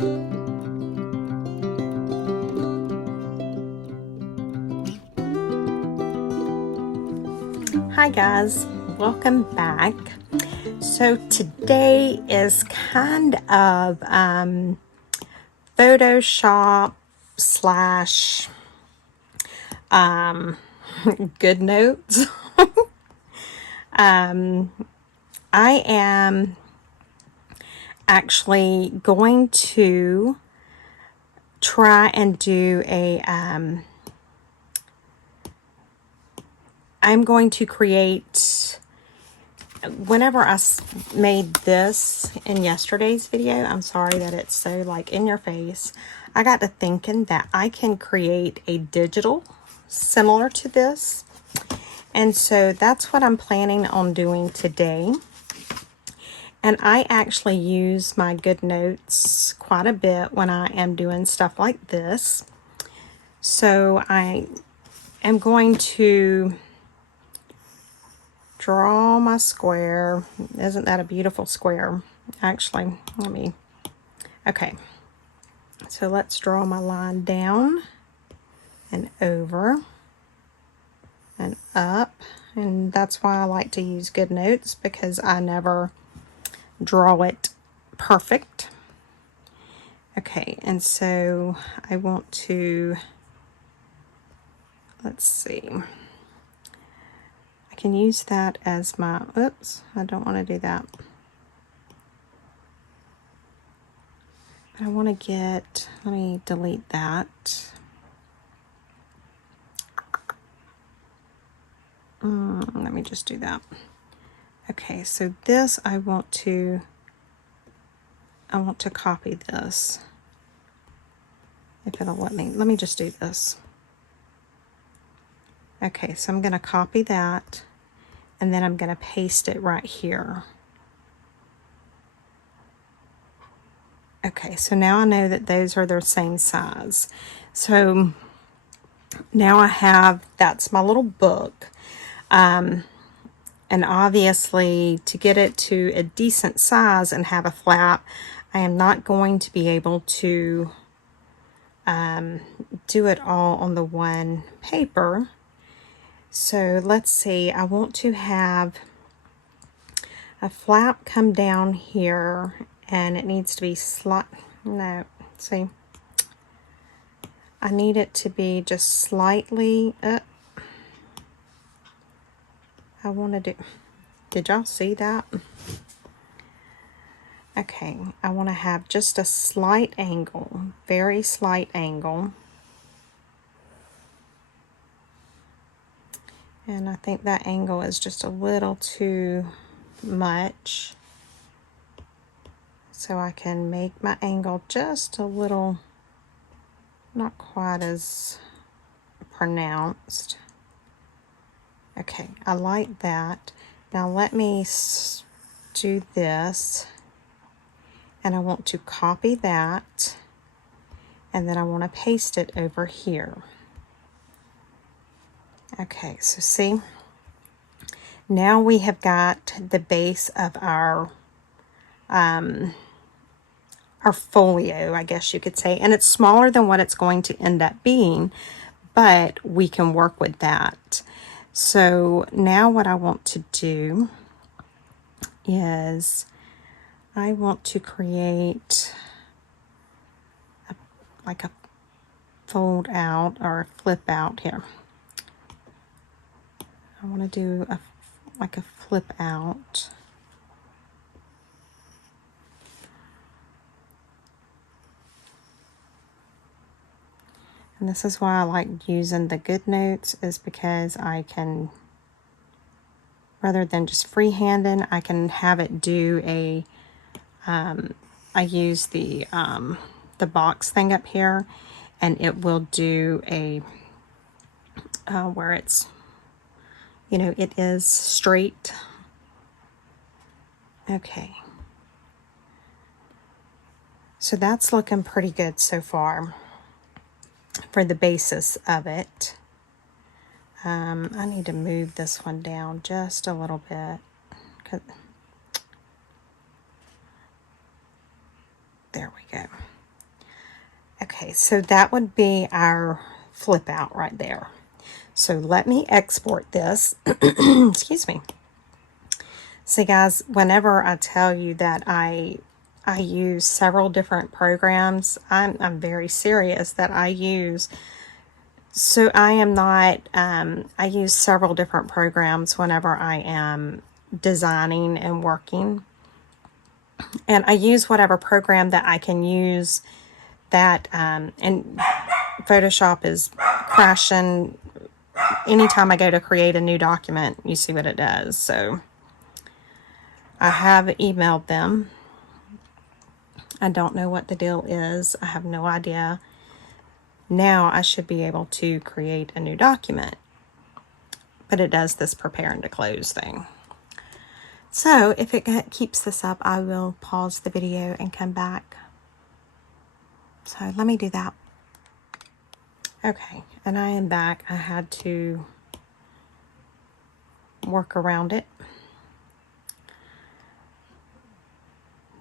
Hi guys, welcome back. So today is kind of Photoshop slash GoodNotes. I am actually going to try and do a I'm going to create, whenever I made this in yesterday's video, I'm sorry that it's so like in your face, I got to thinking that I can create a digital similar to this. And so that's what I'm planning on doing today. And I actually use my GoodNotes quite a bit when I am doing stuff like this. So I am going to draw my square. Isn't that a beautiful square? Actually, okay. So let's draw my line down and over and up. And that's why I like to use GoodNotes, because I never draw it perfect. Okay, and so I want to, let's see. I can use that as my, oops, I don't want to do that. But I want to get, let me delete that. Let me just do that. Okay, so this I want to copy this. If it'll let me just do this. Okay, so I'm going to copy that, and then I'm going to paste it right here. Okay, so now I know that those are the same size. So now I have, that's my little book. And obviously, to get it to a decent size and have a flap, I am not going to be able to do it all on the one paper. So let's see, I want to have a flap come down here, and it needs to be no, see, I need it to be just slightly up. I want to do, did y'all see that? Okay, I want to have just a slight angle, very slight angle. And I think that angle is just a little too much. So I can make my angle just a little, not quite as pronounced. Okay, I like that. Now let me do this. And I want to copy that. And then I want to paste it over here. Okay, so see, now we have got the base of our folio, I guess you could say, and it's smaller than what it's going to end up being, but we can work with that. So now what I want to do is I want to create like a fold out or a flip out here. I want to do like a flip out. And this is why I like using the GoodNotes, is because I can, rather than just freehanding, I can have it do a, I use the box thing up here, and it will do a, where it's, you know, it is straight. Okay. So that's looking pretty good so far for the basis of it. I need to move this one down just a little bit. There we go. Okay, so that would be our flip out right there. So let me export this. Excuse me. See guys, whenever I tell you that I use several different programs, I'm very serious that I use. So I am not, I use several different programs whenever I am designing and working. And I use whatever program that I can use that, and Photoshop is crashing anytime I go to create a new document. You see what it does. So I have emailed them. I don't know what the deal is. I have no idea. Now I should be able to create a new document. But it does this prepare and to close thing. So if it keeps this up, I will pause the video and come back. So let me do that. Okay, and I am back. I had to work around it.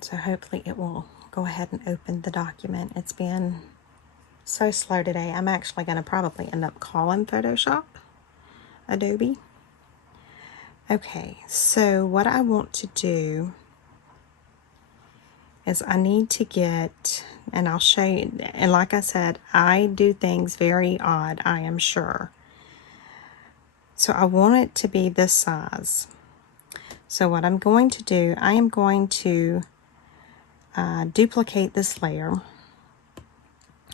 So hopefully it will go ahead and open the document. It's been so slow today. I'm actually going to probably end up calling Photoshop Adobe. Okay, so what I want to do is I need to get, and I'll show you, and like I said, I do things very odd, I am sure. So I want it to be this size. So what I'm going to do, I am going to duplicate this layer,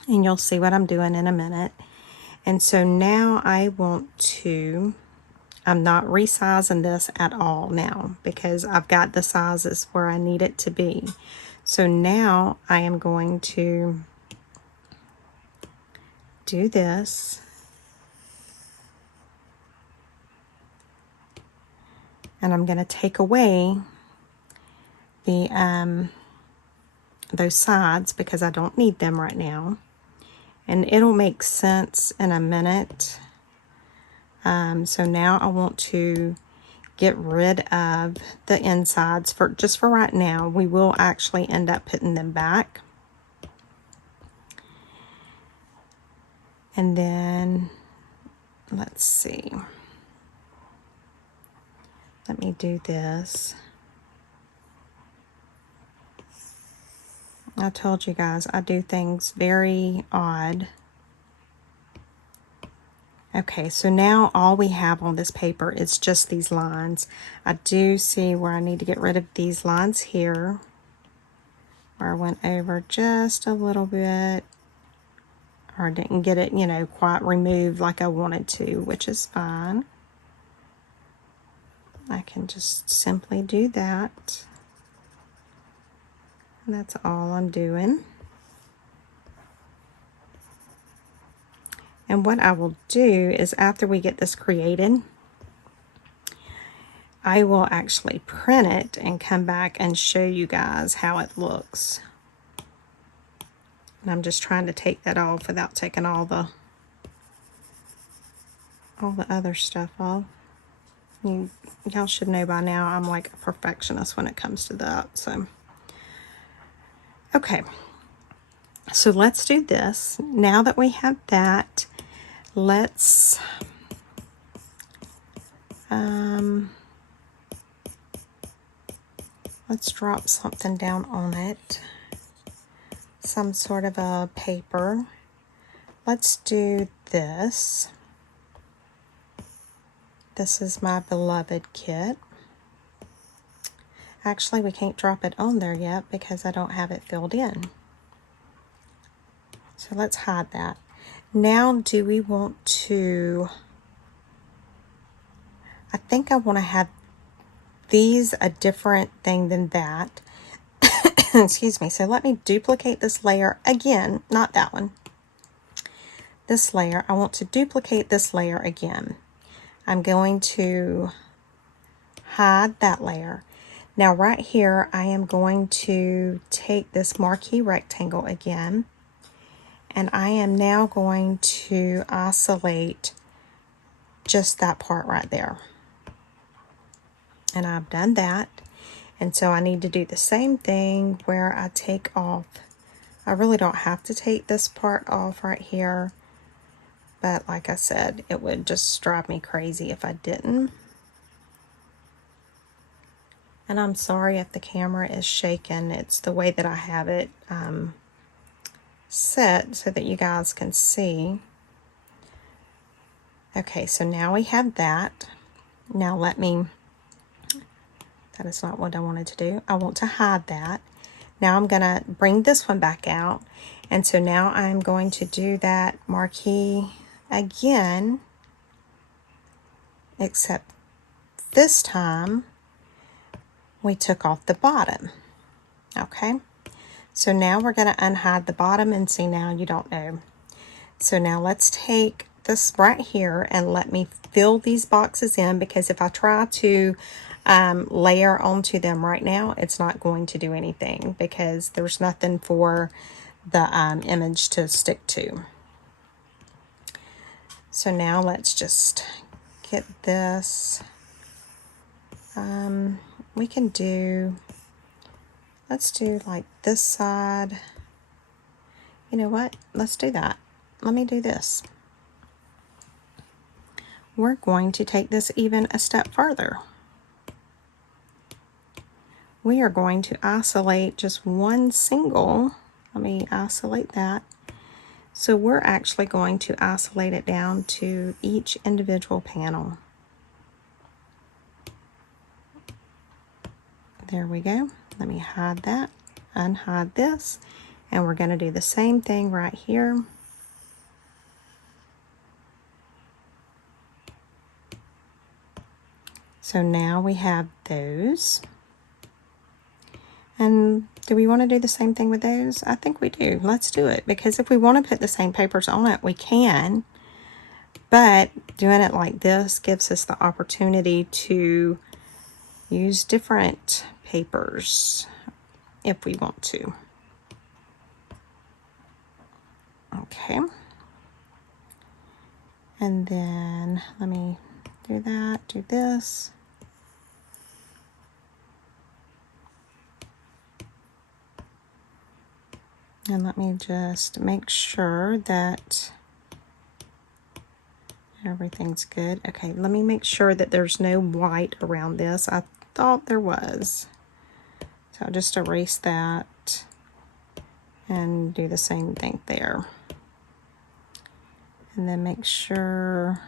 and you'll see what I'm doing in a minute. And so now I want to, I'm not resizing this at all now because I've got the sizes where I need it to be. So now I am going to do this. And I'm going to take away the those sides because I don't need them right now. And it'll make sense in a minute. So now I want to get rid of the insides for just for right now. We will actually end up putting them back. And then let's see. Let me do this. I told you guys I do things very odd. Okay, so now all we have on this paper is just these lines. I do see where I need to get rid of these lines here, where I went over just a little bit, or didn't get it, you know, quite removed like I wanted to, which is fine. I can just simply do that. And that's all I'm doing. And what I will do is after we get this created, I will actually print it and come back and show you guys how it looks. And I'm just trying to take that off without taking all the other stuff off. Y'all should know by now I'm like a perfectionist when it comes to that. So okay, so let's do this. Now that we have that, let's drop something down on it, some sort of a paper. Let's do this. This is my beloved kit. Actually, we can't drop it on there yet because I don't have it filled in. So let's hide that. Now, do we want to, I think I want to have these a different thing than that. Excuse me. So let me duplicate this layer again, not that one. This layer, I want to duplicate this layer again. I'm going to hide that layer. Now right here, I am going to take this marquee rectangle again, and I am now going to isolate just that part right there. And I've done that. And so I need to do the same thing where I take off I really don't have to take this part off right here, but like I said, it would just drive me crazy if I didn't. And I'm sorry if the camera is shaking. It's the way that I have it set so that you guys can see. Okay, so now we have that. Now that is not what I wanted to do. I want to hide that. Now I'm gonna bring this one back out. And so now I'm going to do that marquee again, except this time we took off the bottom. Okay, so now we're gonna unhide the bottom, and see, now you don't know. So now let's take this right here and let me fill these boxes in, because if I try to layer onto them right now, it's not going to do anything because there's nothing for the image to stick to. So now let's just get this. We can do, let's do like this side. You know what? Let's do that. Let me do this. We're going to take this even a step further. We are going to isolate just one single. Let me isolate that. So we're actually going to isolate it down to each individual panel. There we go. Let me hide that, unhide this, and we're going to do the same thing right here. So now we have those. And do we want to do the same thing with those? I think we do. Let's do it, because if we want to put the same papers on it, we can. But doing it like this gives us the opportunity to use different papers if we want to. Okay. And then let me do that, do this. And let me just make sure that everything's good. Okay, let me make sure that there's no white around this. I thought there was. So I'll just erase that and do the same thing there. And then make sure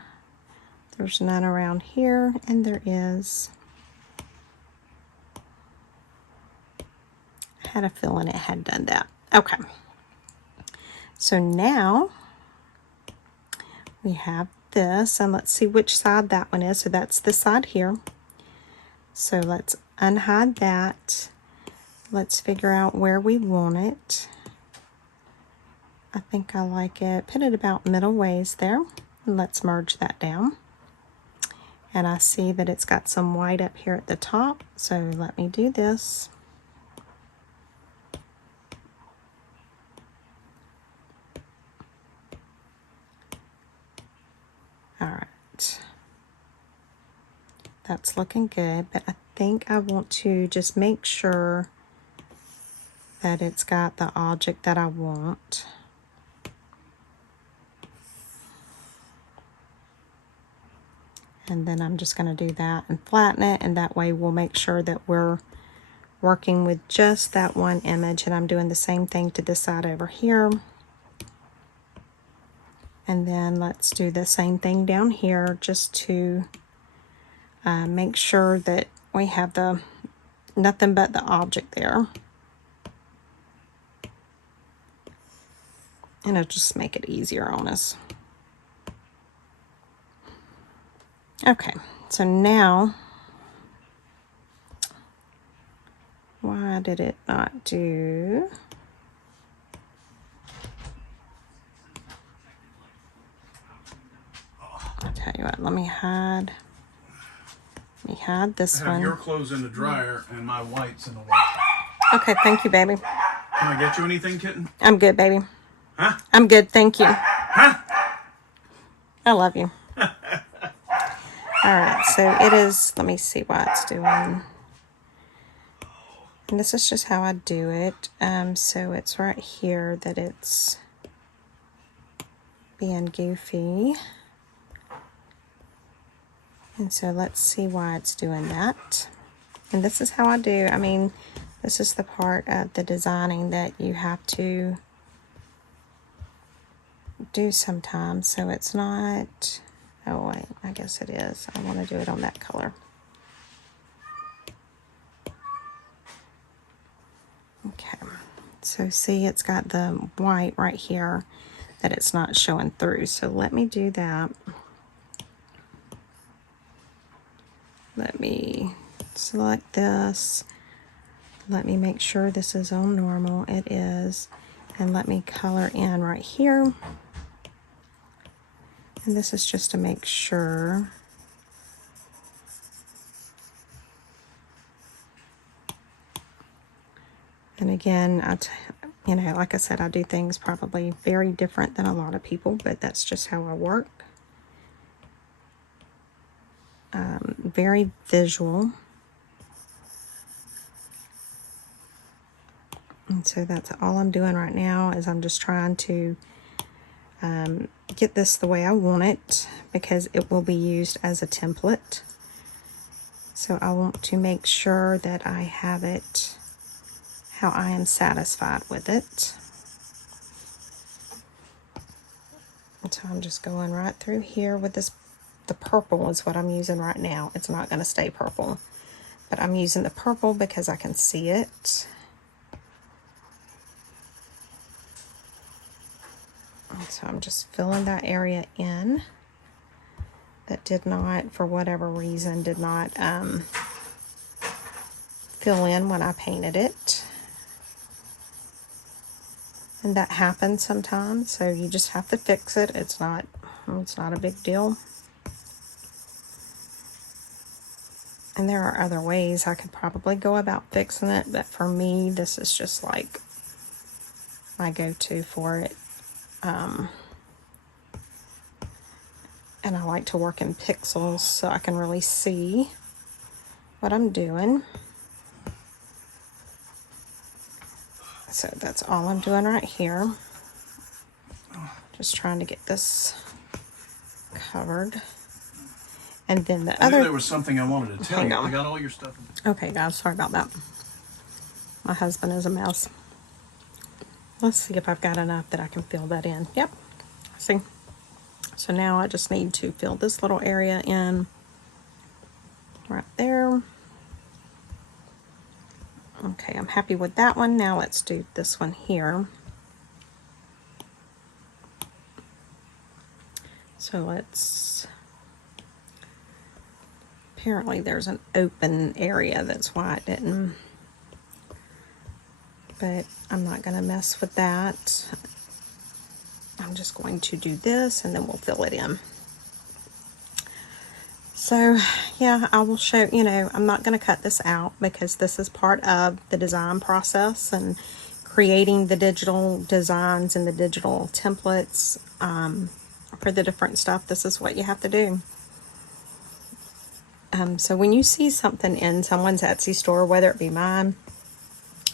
there's none around here, and there is. I had a feeling it had done that. Okay, so now we have this, and let's see which side that one is. So that's the side here. So let's unhide that. Let's figure out where we want it. I think I like it. Put it about middle ways there. And let's merge that down. And I see that it's got some white up here at the top. So let me do this. All right. That's looking good, but I think I want to just make sure that it's got the object that I want. And then I'm just going to do that and flatten it, and that way we'll make sure that we're working with just that one image. And I'm doing the same thing to this side over here. And then let's do the same thing down here, just to make sure that we have the nothing but the object there. And it'll just make it easier on us. Okay, so now, why did it not do? I'll tell you what, let me hide this one. Your clothes in the dryer and my whites in the washer. Okay, thank you, baby. Can I get you anything, kitten? I'm good, baby. Huh? I'm good, thank you. Huh? I love you. All right, so it is, let me see why it's doing. And this is just how I do it. So it's right here that it's being goofy. And so let's see why it's doing that. And this is how I do. I mean, this is the part of the designing that you have to do sometimes. So it's not, oh wait, I guess it is. I want to do it on that color. Okay, so see, it's got the white right here that it's not showing through. So let me do that. Let me select this. Let me make sure this is on normal. It is. And let me color in right here. And this is just to make sure. And again, you know, like I said, I do things probably very different than a lot of people, but that's just how I work. Very visual. And so that's all I'm doing right now, is I'm just trying to get this the way I want it, because it will be used as a template. So I want to make sure that I have it how I am satisfied with it. And so I'm just going right through here with this. The purple is what I'm using right now. It's not going to stay purple, but I'm using the purple because I can see it. And so I'm just filling that area in that did not, for whatever reason, did not fill in when I painted it. And that happens sometimes, so you just have to fix it. It's not a big deal. And there are other ways I could probably go about fixing it, but for me, this is just like my go-to for it. And I like to work in pixels so I can really see what I'm doing. So that's all I'm doing right here. Just trying to get this covered. And then the other... there was something I wanted to tell you. I got all your stuff. Okay, guys, sorry about that. My husband is a mess. Let's see if I've got enough that I can fill that in. Yep, see? So now I just need to fill this little area in right there. Okay, I'm happy with that one. Now let's do this one here. So let's... Apparently there's an open area, that's why it didn't. But I'm not going to mess with that. I'm just going to do this and then we'll fill it in. So yeah, I will show, you know, I'm not going to cut this out because this is part of the design process and creating the digital designs and the digital templates for the different stuff. This is what you have to do. So when you see something in someone's Etsy store, whether it be mine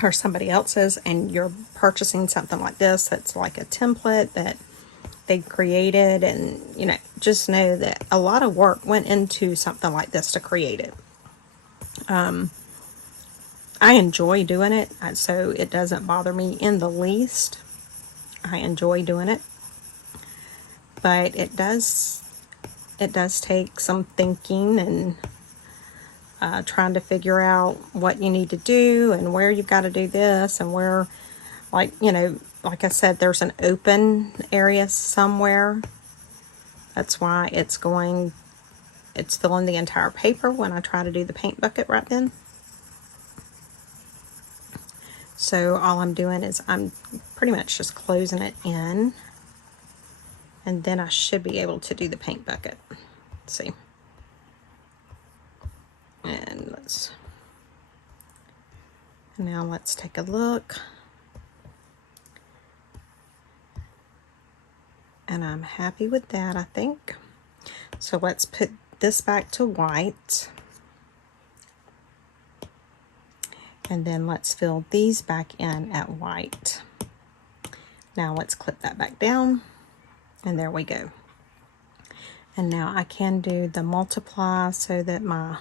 or somebody else's, and you're purchasing something like this, that's like a template that they created, and you know, just know that a lot of work went into something like this to create it. I enjoy doing it, so it doesn't bother me in the least. I enjoy doing it, but it does take some thinking and trying to figure out what you need to do and where you've got to do this and where, like, you know, like I said, there's an open area somewhere. That's why it's filling the entire paper when I try to do the paint bucket right then. So all I'm doing is I'm pretty much just closing it in, and then I should be able to do the paint bucket. Let's see. And now let's take a look. And I'm happy with that, I think. So let's put this back to white. And then let's fill these back in at white. Now let's clip that back down, and there we go. And now I can do the multiply so that my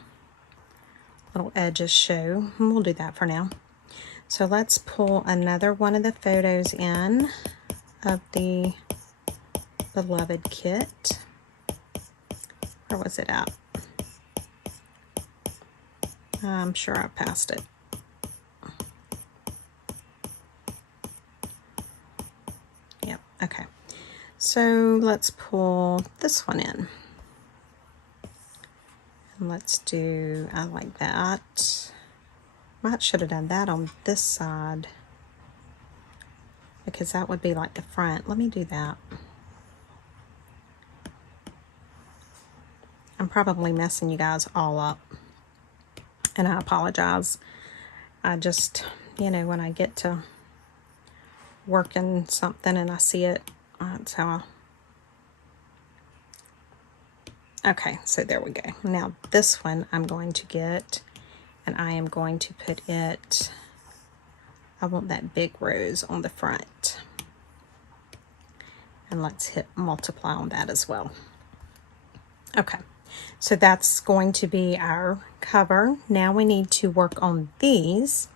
little edges show, and we'll do that for now. So let's pull another one of the photos in of the beloved kit. Where was it at? I'm sure I passed it. Yep, okay. So let's pull this one in. And let's do, I like that. Might should have done that on this side, because that would be like the front. Let me do that. I'm probably messing you guys all up, and I apologize. I just, you know, when I get to working something and I see it, that's how okay, so there we go. Now this one I'm going to get, and I am going to put it, I want that big rose on the front. And let's hit multiply on that as well. Okay, so that's going to be our cover. Now we need to work on these.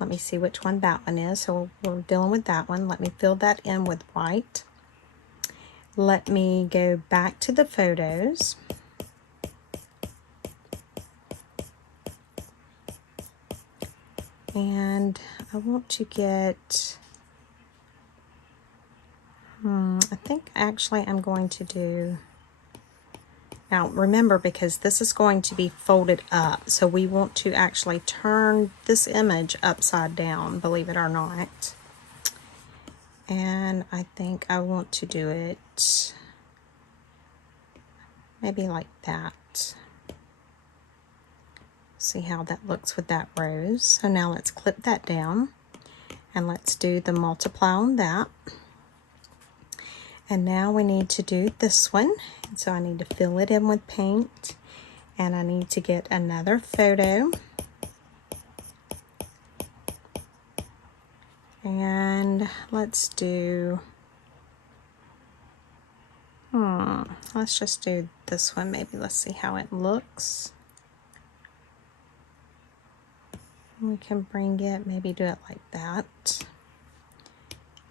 Let me see which one that one is. So we're dealing with that one. Let me fill that in with white. Let me go back to the photos. And I want to get, I think actually I'm going to do, now remember, because this is going to be folded up, so we want to actually turn this image upside down, believe it or not. And I think I want to do it maybe like that. See how that looks with that rose. So now let's clip that down, and let's do the multiply on that. And now we need to do this one. So I need to fill it in with paint, and I need to get another photo. And let's do, let's just do this one maybe. Let's see how it looks. We can bring it, maybe do it like that.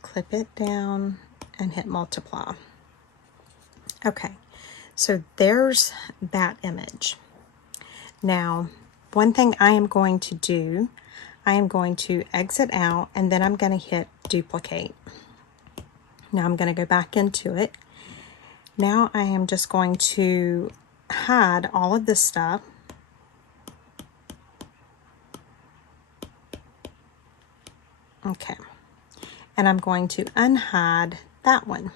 Clip it down and hit multiply. Okay, so there's that image. Now, one thing I am going to do, I am going to exit out, and then I'm going to hit duplicate. Now I'm going to go back into it. Now I am just going to hide all of this stuff. Okay, and I'm going to unhide that one,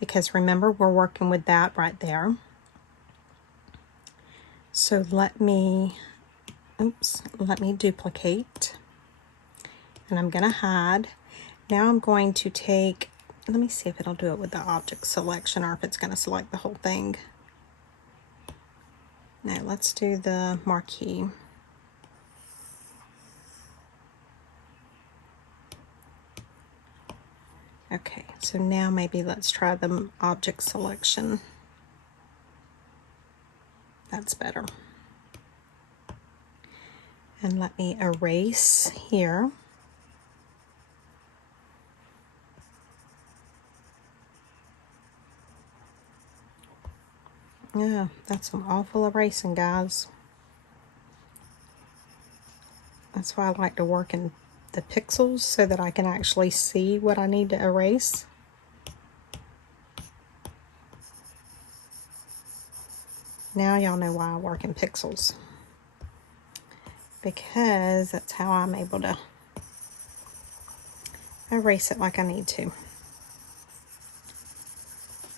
because remember, we're working with that right there. So let me duplicate, and I'm going to hide. Now I'm going to take, let me see if it'll do it with the object selection, or if it's going to select the whole thing. Now let's do the marquee. Okay, so now maybe let's try the object selection. That's better. And let me erase here. Yeah, that's some awful erasing, guys. That's why I like to work in the pixels, so that I can actually see what I need to erase. Now y'all know why I work in pixels, because that's how I'm able to erase it like I need to.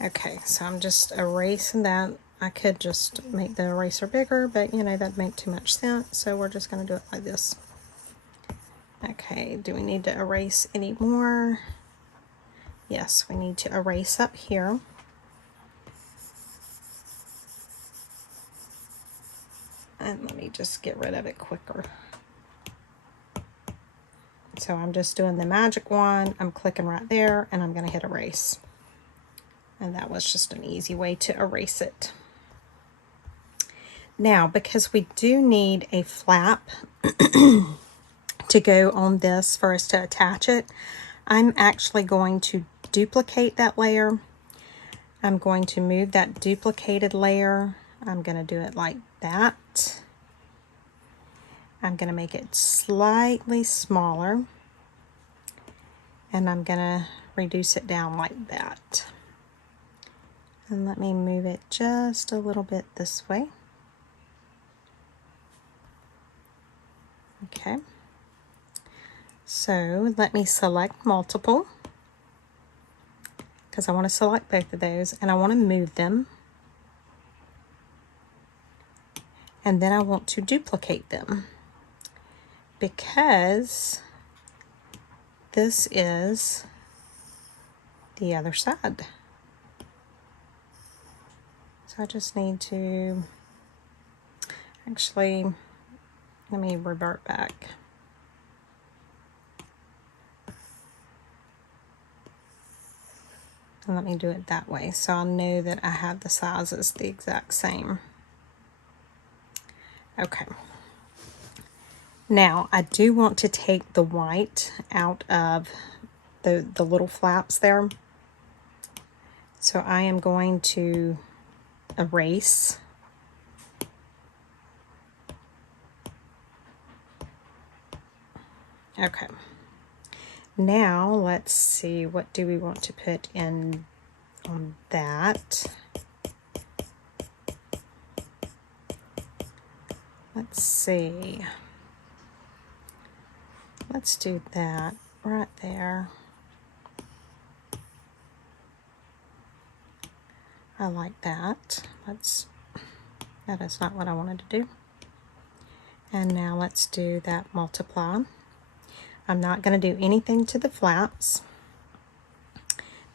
Okay, so I'm just erasing that. I could just make the eraser bigger, but you know, that'd make too much sense, so we're just going to do it like this. Okay, do we need to erase any more? Yes, we need to erase up here. And let me just get rid of it quicker. So I'm just doing the magic wand. I'm clicking right there and I'm going to hit erase. And that was just an easy way to erase it. Now, because we do need a flap to go on this for us to attach it, I'm actually going to duplicate that layer. I'm going to move that duplicated layer. I'm going to do it like that. I'm going to make it slightly smaller. And I'm going to reduce it down like that. And let me move it just a little bit this way. Okay. So let me select multiple, because I want to select both of those and I want to move them. And then I want to duplicate them, because this is the other side. So I just need to, actually, let me revert back. And let me do it that way, so I'll know that I have the sizes the exact same. Okay. Now, I do want to take the white out of the little flaps there. So I am going to erase. Okay. Now, let's see, what do we want to put in on that? Let's see. Let's do that right there. I like that. That is not what I wanted to do. And now let's do that multiply. I'm not going to do anything to the flaps.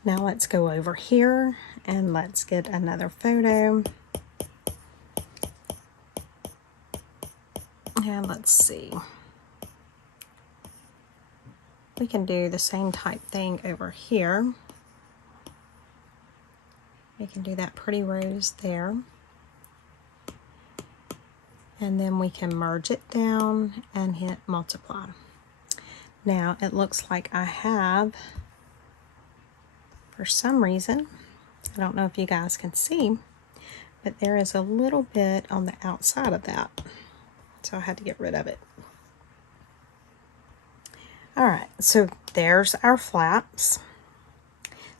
Now let's go over here and let's get another photo. And let's see. We can do the same type thing over here. We can do that pretty rose there. And then we can merge it down and hit multiply. Now it looks like I have, for some reason, I don't know if you guys can see, but there is a little bit on the outside of that. So I had to get rid of it. All right, so there's our flaps.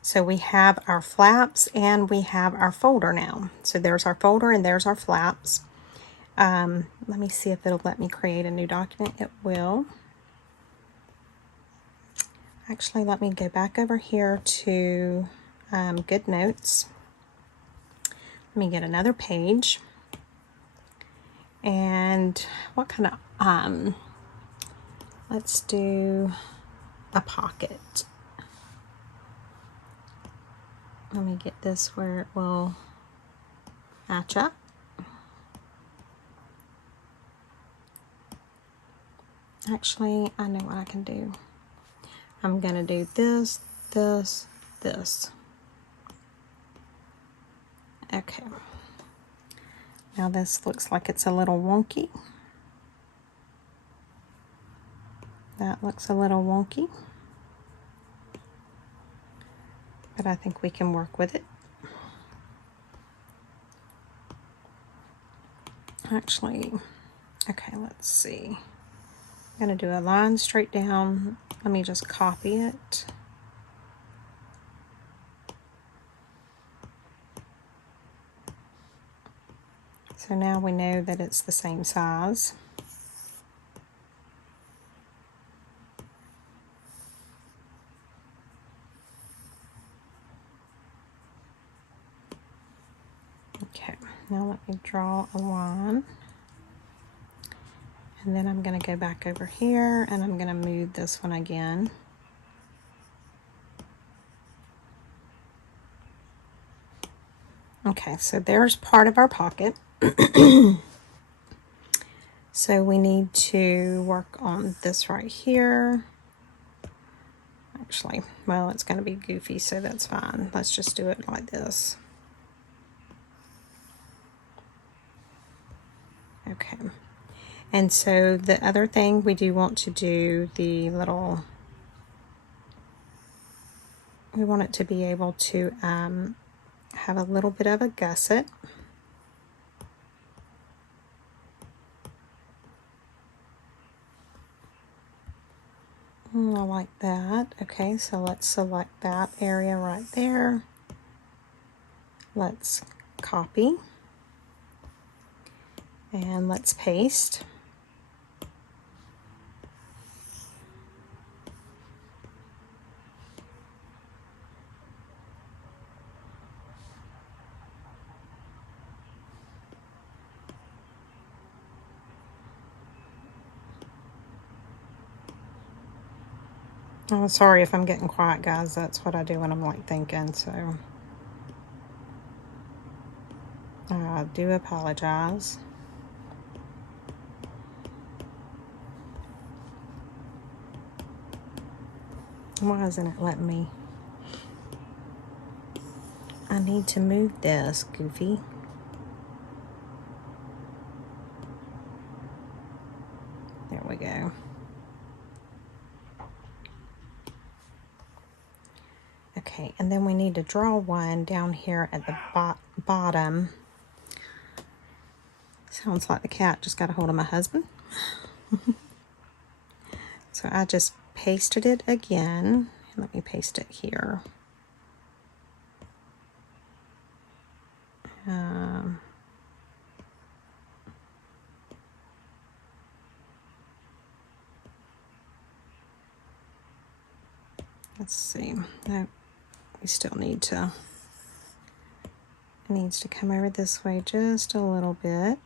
So we have our flaps and we have our folder now. So there's our folder and there's our flaps. Let me see if it'll let me create a new document. It will. Actually, let me go back over here to GoodNotes. Let me get another page. And what kind of, let's do a pocket. Let me get this where it will match up. Actually, I know what I can do. I'm gonna do this, this, this. Okay. Now this looks like it's a little wonky. That looks a little wonky. But I think we can work with it. Actually, okay, let's see. I'm gonna do a line straight down. Let me just copy it. So now we know that it's the same size. Okay, now let me draw a line. And then I'm going to go back over here and I'm going to move this one again. Okay, so there's part of our pocket. So we need to work on this right here. actually. Well, it's going to be goofy, so that's fine. Let's just do it like this. Okay. And so the other thing we do want to do, the little, we want it to be able to have a little bit of a gusset. I like that. Okay, so let's select that area right there. Let's copy. And let's paste. I'm sorry if I'm getting quiet, guys. That's what I do when I'm like thinking, so I do apologize. Why isn't it letting me? I need to move this, Goofy. There we go. Okay, and then we need to draw one down here at the bottom. Sounds like the cat just got a hold of my husband. So I just pasted it again. Let me paste it here. Let's see. No, we still need to. It needs to come over this way just a little bit.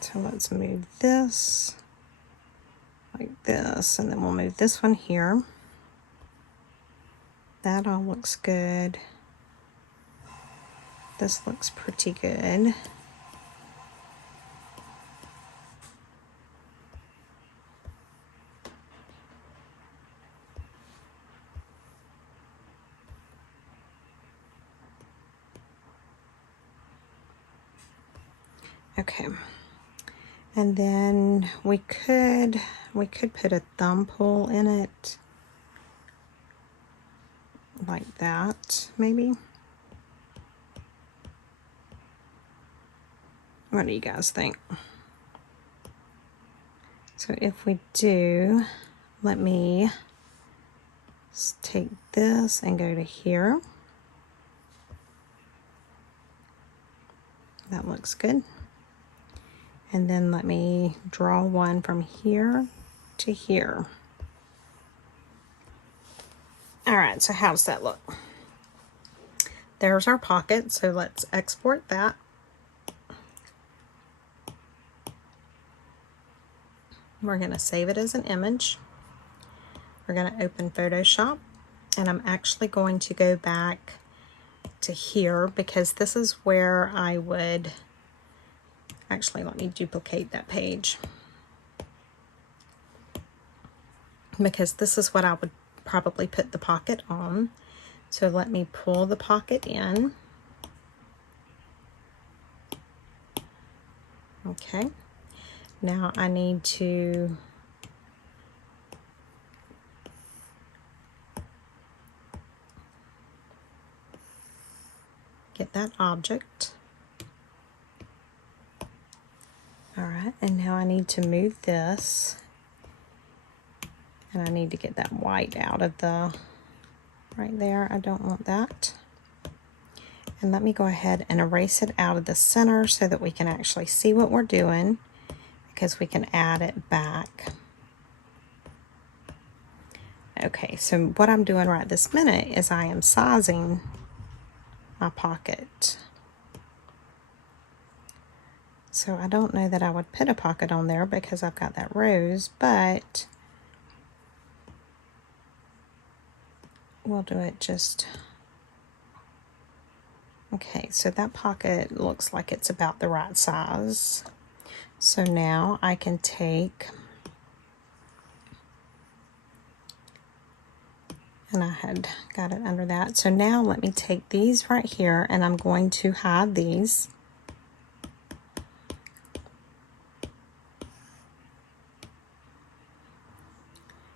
So let's move this like this, and then we'll move this one here. That all looks good. This looks pretty good. Okay, and then we could put a thumb pull in it like that, maybe. What do you guys think? So if we do, let me take this and go to here. That looks good. And then let me draw one from here to here. All right, so how does that look? There's our pocket, so let's export that. We're going to save it as an image. We're going to open Photoshop, and I'm actually going to go back to here because this is where I would, actually let me duplicate that page, because this is what I would probably put the pocket on. So let me pull the pocket in. Okay. Now I need to get that object. All right, and now I need to move this, and I need to get that white out of the, right there. I don't want that. And let me go ahead and erase it out of the center so that we can actually see what we're doing, because we can add it back. Okay, so what I'm doing right this minute is I am sizing my pocket. So I don't know that I would put a pocket on there because I've got that rose, but we'll do it just, Okay, so that pocket looks like it's about the right size. So now I can take, and I had got it under that. So now let me take these right here, and I'm going to hide these.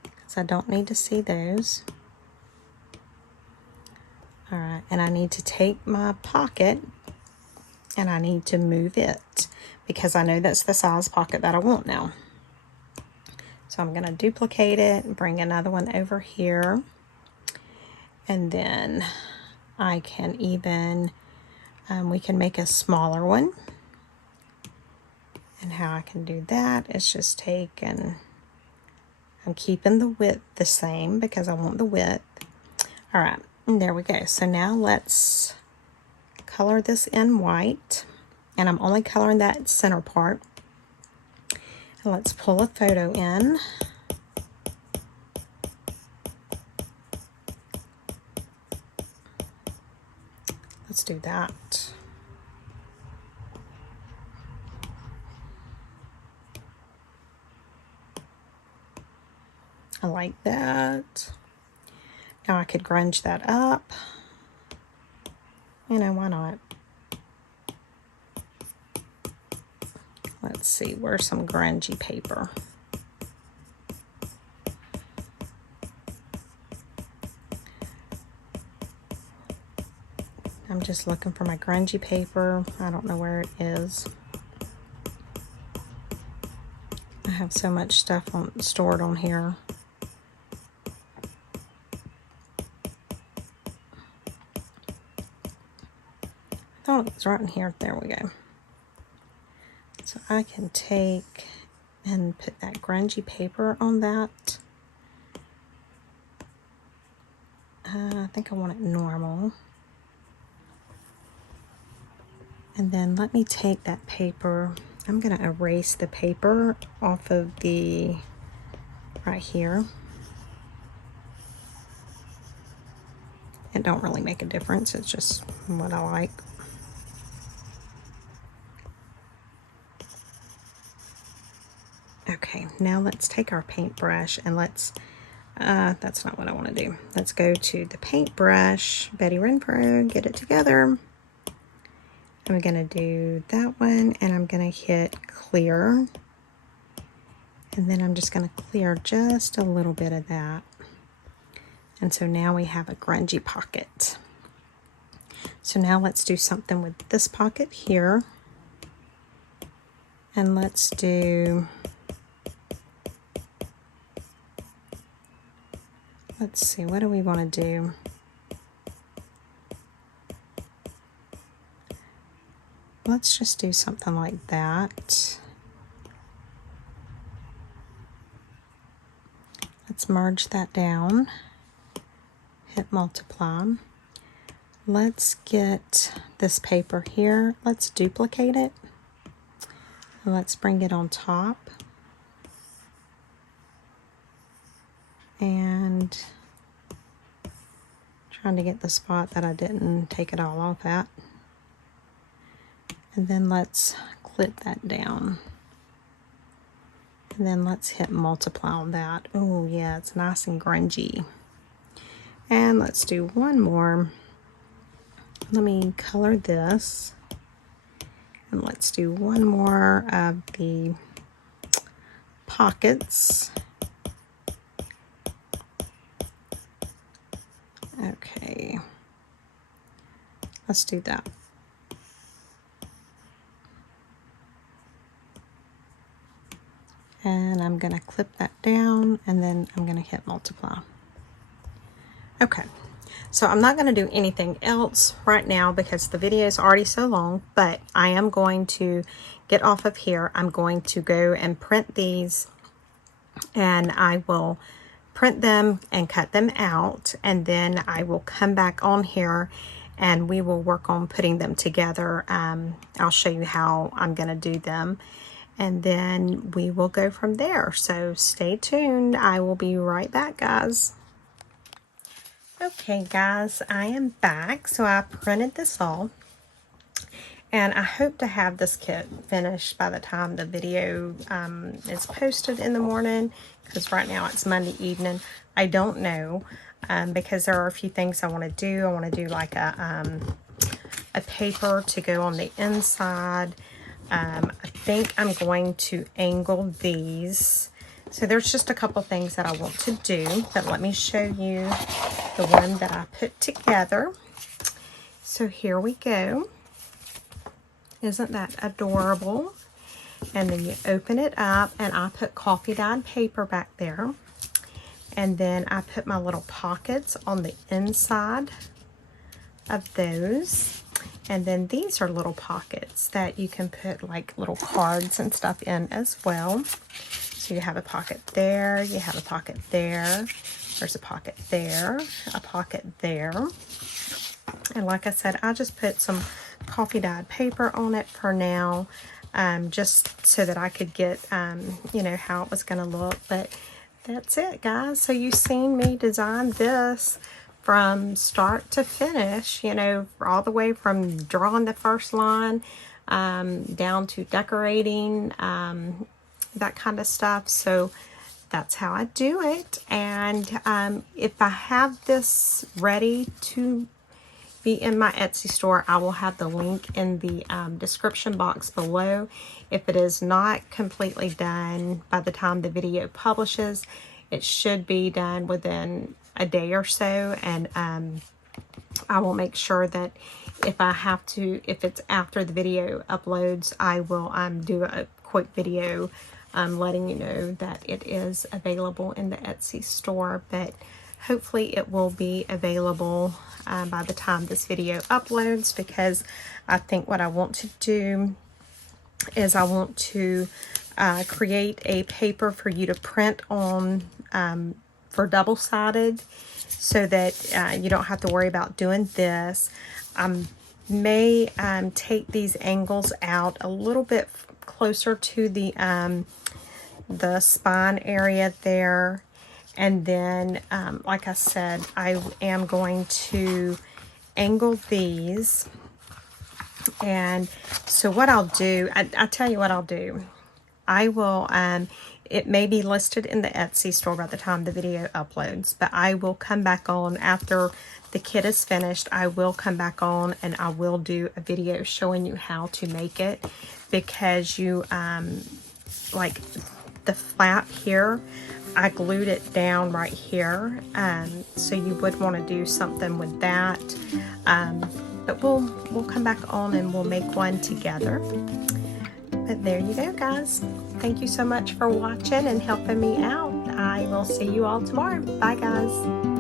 Because I don't need to see those. All right, and I need to take my pocket and I need to move it because I know that's the size pocket that I want now. So I'm going to duplicate it and bring another one over here. And then I can even, we can make a smaller one. And how I can do that is just take, and I'm keeping the width the same because I want the width. All right, and there we go. So now let's color this in white, and I'm only coloring that center part. And let's pull a photo in. Let's do that. I like that. Now I could grunge that up. You know, why not? Let's see, where's some grungy paper? I'm just looking for my grungy paper. I don't know where it is. I have so much stuff stored on here. I thought it was right in here. There we go. So I can take and put that grungy paper on that. I think I want it normal. And then let me take that paper. I'm going to erase the paper off of the right here. It don't really make a difference. It's just what I like. Okay, now let's take our paintbrush and let's, that's not what I want to do. Let's go to the paintbrush, Betty Renfroe, get it together. I'm going to do that one, and I'm going to hit clear. And then I'm just going to clear just a little bit of that. And so now we have a grungy pocket. So now let's do something with this pocket here. And let's do, let's see, what do we want to do? Let's just do something like that. Let's merge that down. Hit multiply. Let's get this paper here. Let's duplicate it. And let's bring it on top. And trying to get the spot that I didn't take it all off at. And then let's clip that down. And then let's hit multiply on that. Oh yeah, it's nice and grungy. And let's do one more. Let me color this. And let's do one more of the pockets. Okay. Let's do that. And I'm going to clip that down, and then I'm going to hit multiply. Okay, so I'm not going to do anything else right now because the video is already so long, but I am going to get off of here. I'm going to go and print these, and I will print them and cut them out, and then I will come back on here and we will work on putting them together. I'll show you how I'm going to do them. And then we will go from there. So stay tuned. I will be right back, guys. Okay, guys, I am back. So I printed this off. And I hope to have this kit finished by the time the video is posted in the morning, because right now it's Monday evening. I don't know, because there are a few things I want to do. I want to do like a paper to go on the inside. I think I'm going to angle these. So there's just a couple things that I want to do, but let me show you the one that I put together. So here we go. Isn't that adorable? And then you open it up, and I put coffee dyed paper back there. And then I put my little pockets on the inside of those. And then these are little pockets that you can put like little cards and stuff in as well. So you have a pocket there, you have a pocket there, there's a pocket there, a pocket there. And like I said, I just put some coffee dyed paper on it for now, just so that I could get, you know, how it was going to look. But that's it, guys. So you've seen me design this from start to finish, you know, all the way from drawing the first line down to decorating, that kind of stuff. So that's how I do it. And if I have this ready to be in my Etsy store, I will have the link in the description box below. If it is not completely done by the time the video publishes, it should be done within a day or so, and I will make sure that if I have to, if it's after the video uploads, I will do a quick video letting you know that it is available in the Etsy store. But hopefully it will be available by the time this video uploads, because I think what I want to do is I want to create a paper for you to print on for double-sided, so that you don't have to worry about doing this. I may take these angles out a little bit closer to the spine area there. And then, like I said, I am going to angle these. And so what I'll do, I'll tell you what I'll do. I will, it may be listed in the Etsy store by the time the video uploads, but I will come back on after the kit is finished. I will come back on and I will do a video showing you how to make it, because you, like the flap here, I glued it down right here, so you would want to do something with that, but we'll come back on and we'll make one together. But there you go, guys. Thank you so much for watching and helping me out. I will see you all tomorrow. Bye, guys.